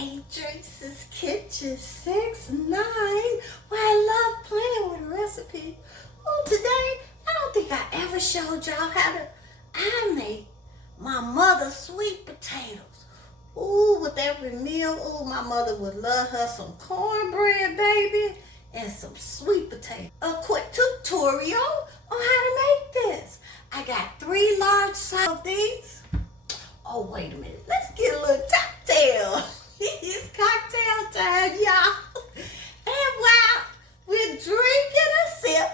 Adrice's Kitchen 6-9, where I love playing with recipes. Oh, today, I don't think I ever showed y'all I make my mother's sweet potatoes. Ooh, with every meal, ooh, my mother would love her some cornbread, baby, and some sweet potatoes. A quick tutorial on how to make this. I got 3 large sizes of these. Oh, wait a minute. Let's get a little cocktail. It's cocktail time, y'all. And while we're drinking a sip,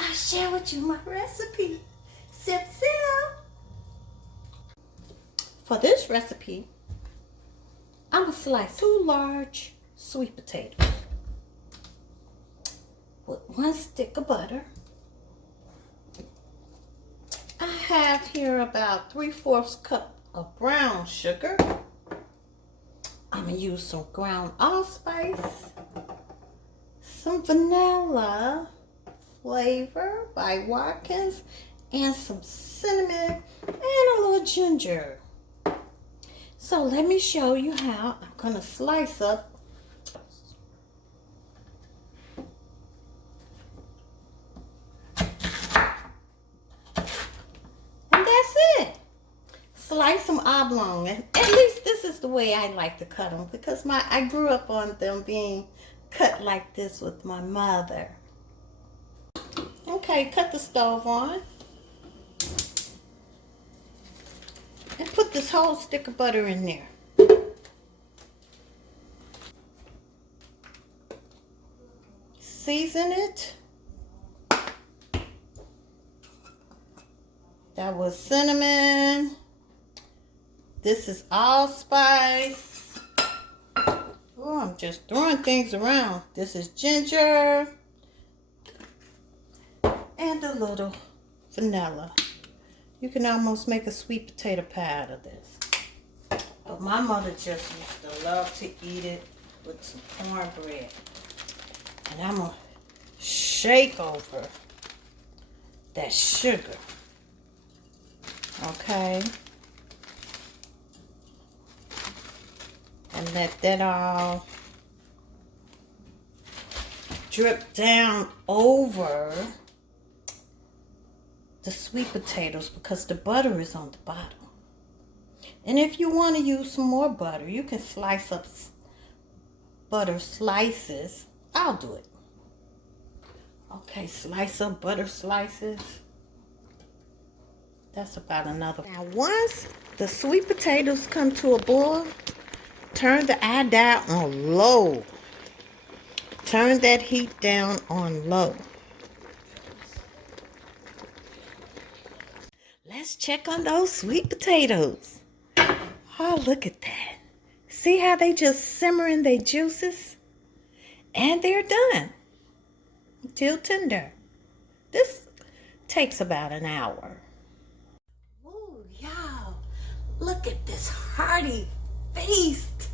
I'll share with you my recipe. Sip, sip. For this recipe, I'm going to slice 2 large sweet potatoes with 1 stick of butter. I have here about 3/4 cup of brown sugar. I'm going to use some ground allspice, some vanilla flavor by Watkins, and some cinnamon and a little ginger. So let me show you how I'm going to slice up. And that's it. Slice them oblong. And at least this is the way I like to cut them, because I grew up on them being cut like this with my mother. Okay, cut the stove on. And put this whole stick of butter in there. Season it. That was cinnamon. This is allspice. Oh, I'm just throwing things around. This is ginger. And a little vanilla. You can almost make a sweet potato pie out of this. But my mother just used to love to eat it with some cornbread. And I'm going to shake over that sugar. Okay? And let that all drip down over the sweet potatoes, because the butter is on the bottom. And if you want to use some more butter, you can slice up butter slices. I'll do it. Okay, slice up butter slices. That's about another. Now, once the sweet potatoes come to a boil, turn the eye down on low. Turn that heat down on low. Let's check on those sweet potatoes. Oh, look at that. See how they just simmer in their juices? And they're done. Till tender. This takes about an hour. Ooh, y'all. Look at this hearty feast.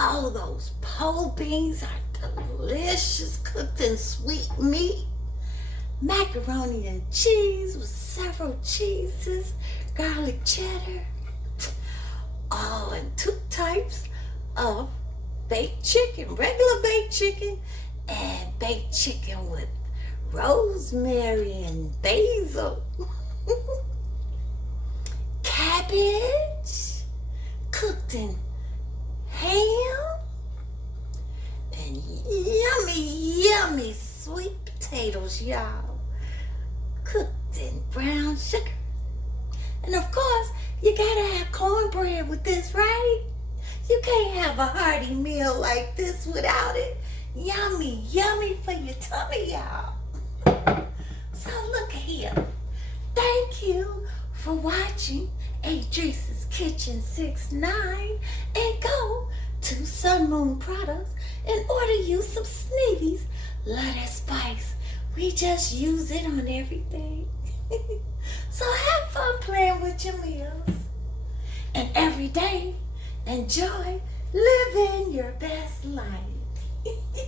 All those pole beans are delicious, cooked in sweet meat. Macaroni and cheese with several cheeses, garlic cheddar. Oh, and 2 types of baked chicken, regular baked chicken and baked chicken with rosemary and basil. Cabbage cooked in ham, and yummy sweet potatoes, y'all, cooked in brown sugar. And of course, you gotta have cornbread with this, right? You can't have a hearty meal like this without it. Yummy for your tummy, y'all. So look here. Thank you for watching Adrice's Kitchen 6-9, and go to Sun Moon Products and order you some Sneevies. Love that spice. We just use it on everything. So have fun playing with your meals. And every day, enjoy living your best life.